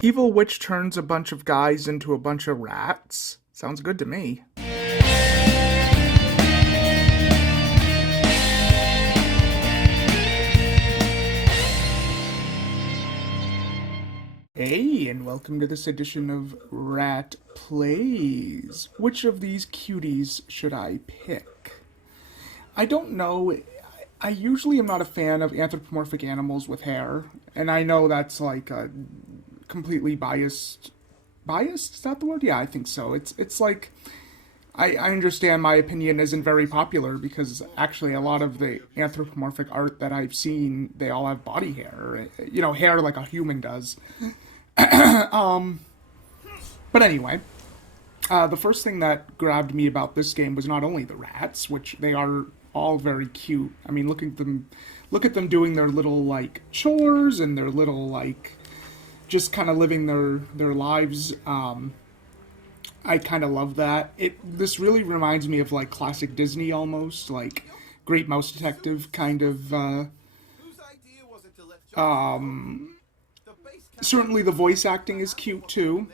Evil witch turns a bunch of guys into a bunch of rats. Sounds good to me. Hey, and welcome to this edition of Rat Plays. Which of these cuties should I pick? I don't know. I usually am not a fan of anthropomorphic animals with hair, and I know that's like a completely biased. Biased? Is that the word? Yeah, I think so. It's like I understand my opinion isn't very popular because actually a lot of the anthropomorphic art that I've seen, they all have body hair. You know, hair like a human does. But anyway, the first thing that grabbed me about this game was not only the rats, which they are all very cute. I mean, look at them doing their little like chores and their little like just kind of living their lives. I kind of love that. This really reminds me of like classic Disney almost, like Great Mouse Detective kind of. Certainly the voice acting is cute too.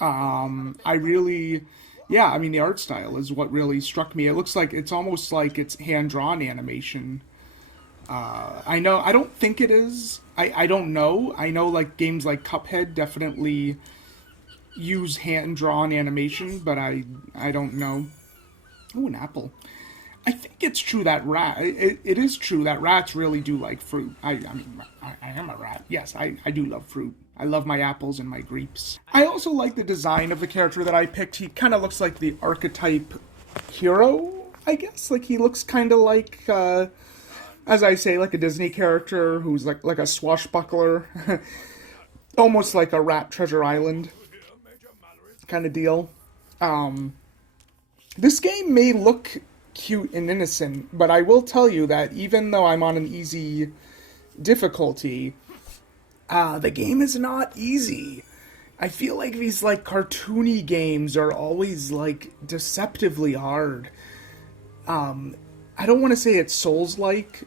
I really, yeah, I mean the art style is what really struck me. It looks like it's almost like it's hand drawn animation. I know, I don't think it is. I don't know. I know like games like Cuphead definitely use hand drawn animation, but I don't know. Oh, an apple. I think it's true that it is true that rats really do like fruit. I mean, I am a rat. Yes, I do love fruit. I love my apples and my grapes. I also like the design of the character that I picked. He kind of looks like the archetype hero, I guess. Like he looks kind of like, as I say, like a Disney character who's like a swashbuckler, almost like a Rat Treasure Island kind of deal. This game may look cute and innocent, but I will tell you that even though I'm on an easy difficulty, the game is not easy. I feel like these like cartoony games are always like deceptively hard. I don't want to say it's Souls-like.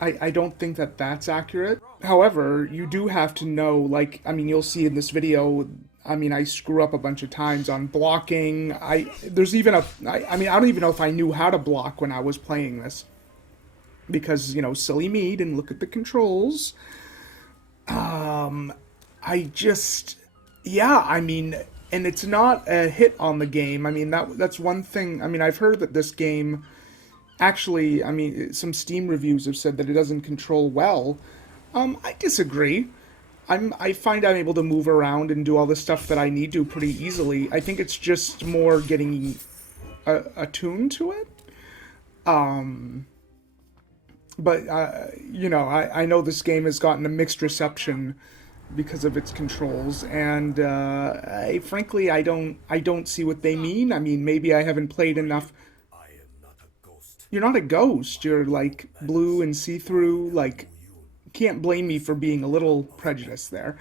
I don't think that that's accurate. However, you do have to know, like, I mean, you'll see in this video, I mean, I screw up a bunch of times on blocking. There's even I mean, I don't even know if I knew how to block when I was playing this. Because, you know, silly me didn't look at the controls. I just, yeah, I mean, and it's not a hit on the game. I mean, that's one thing. I mean, I've heard that this game actually, I mean, some Steam reviews have said that it doesn't control well. I disagree. I find I'm able to move around and do all the stuff that I need to pretty easily. I think it's just more getting attuned to it. But you know, I know this game has gotten a mixed reception because of its controls, and frankly, I don't see what they mean. I mean, maybe I haven't played enough. You're not a ghost. You're like blue and see-through. Like, can't blame me for being a little prejudiced there.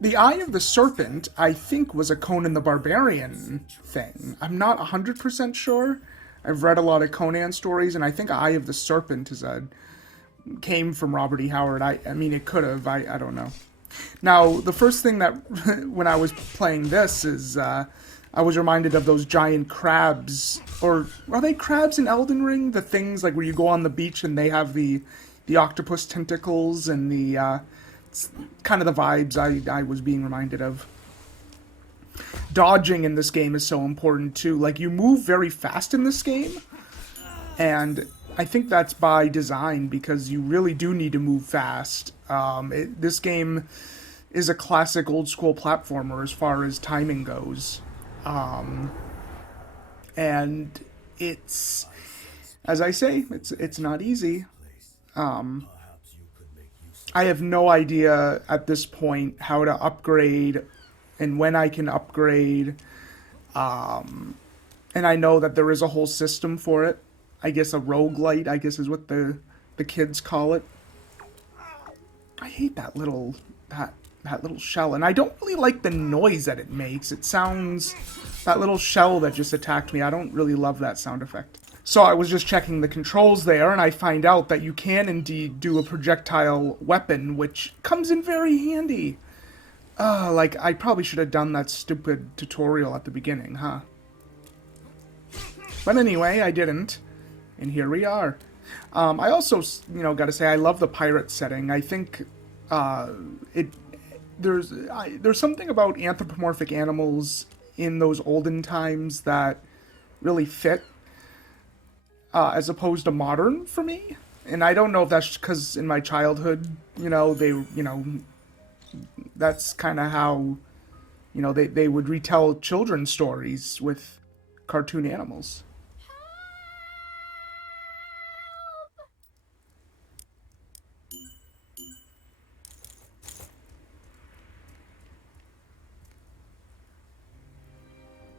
The Eye of the Serpent, I think, was a Conan the Barbarian thing. I'm not 100% sure. I've read a lot of Conan stories, and I think Eye of the Serpent came from Robert E. Howard. I mean, it could have. I don't know. Now, the first thing that, when I was playing this, is I was reminded of those giant crabs. Or are they crabs in Elden Ring? The things like where you go on the beach and they have the octopus tentacles and the it's kind of the vibes I was being reminded of. Dodging in this game is so important too. Like you move very fast in this game, and I think that's by design because you really do need to move fast. This game is a classic old school platformer as far as timing goes. And it's, as I say, it's not easy. I have no idea at this point how to upgrade and when I can upgrade. And I know that there is a whole system for it. I guess a roguelite, I guess is what the kids call it. I hate that little shell, and I don't really like the noise that it makes. It sounds, that little shell that just attacked me, I don't really love that sound effect. So I was just checking the controls there, and I find out that you can indeed do a projectile weapon, which comes in very handy. Like, I probably should have done that stupid tutorial at the beginning, huh? But anyway, I didn't. And here we are. I also, gotta say, I love the pirate setting. I think there's something about anthropomorphic animals in those olden times that really fit, as opposed to modern for me. And I don't know if that's because in my childhood, that's kind of how, they would retell children's stories with cartoon animals.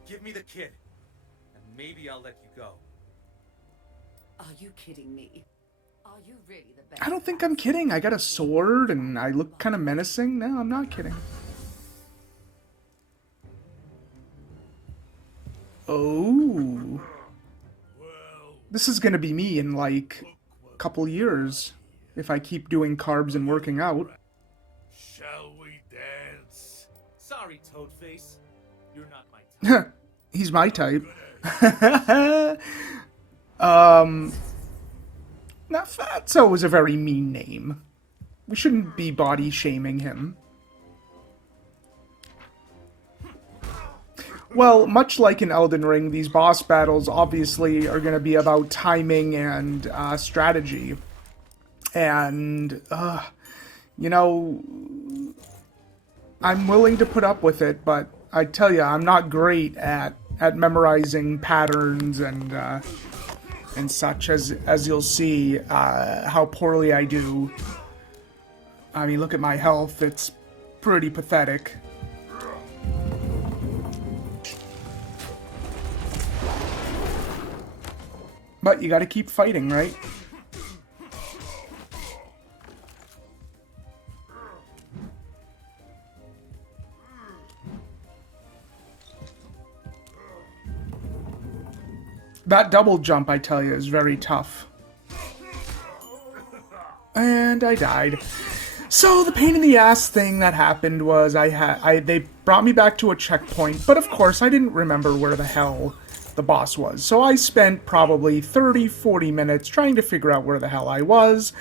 Give me the kid, and maybe I'll let you go. Are you kidding me? Are you really the best? I don't think I'm kidding. I got a sword and I look kind of menacing. No, I'm not kidding. Oh. This is gonna be me in like a couple years if I keep doing carbs and working out. Shall we dance? Sorry, Toadface. You're not my type. He's my type. Now Fatso is a very mean name. We shouldn't be body shaming him. Well, much like in Elden Ring, these boss battles obviously are going to be about timing and strategy. And, I'm willing to put up with it, but I tell you, I'm not great at memorizing patterns and such, as you'll see how poorly I do. I mean, look at my health, it's pretty pathetic. But you gotta keep fighting, right? That double jump, I tell you, is very tough. And I died. So the pain in the ass thing that happened was they brought me back to a checkpoint, but of course I didn't remember where the hell the boss was. So I spent probably 30-40 minutes trying to figure out where the hell I was.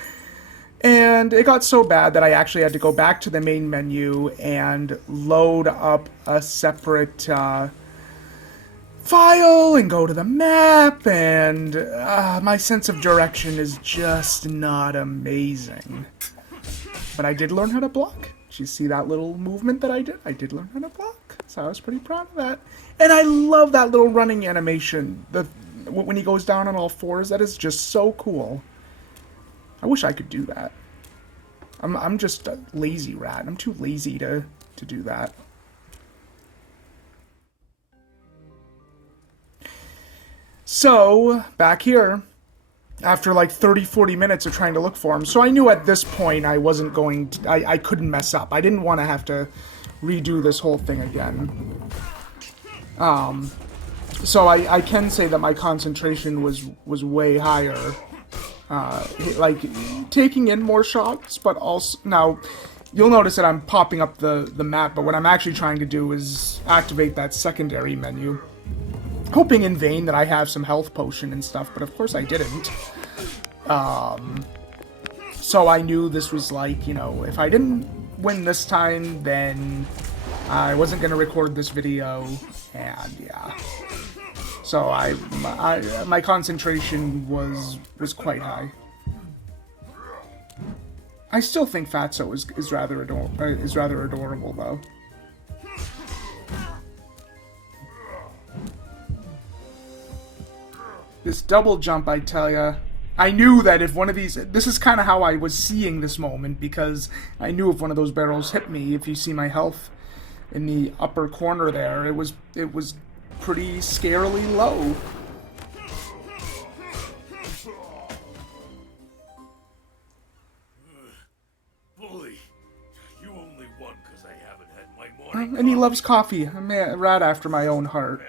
And it got so bad that I actually had to go back to the main menu and load up a separate file and go to the map, and my sense of direction is just not amazing. But I did learn how to block. Did you see that little movement that I did? I did learn how to block. So I was pretty proud of that. And I love that little running animation. When he goes down on all fours, that is just so cool. I wish I could do that. I'm just a lazy rat. I'm too lazy to do that. So, back here, after like 30-40 minutes of trying to look for him, so I knew at this point I wasn't going to, I couldn't mess up. I didn't want to have to redo this whole thing again. So I can say that my concentration was way higher. Like, taking in more shots, but also, now, you'll notice that I'm popping up the map, but what I'm actually trying to do is activate that secondary menu. Hoping in vain that I have some health potion and stuff, but of course I didn't. So I knew this was like, if I didn't win this time, then I wasn't going to record this video, and yeah. So my concentration was quite high. I still think Fatso is rather adorable though. This double jump, I tell ya, I knew that if one of these, this is kind of how I was seeing this moment, because I knew if one of those barrels hit me, if you see my health in the upper corner there, it was pretty scarily low. Bully, you only won because I haven't had my morning. And he loves coffee. A rat after my own heart.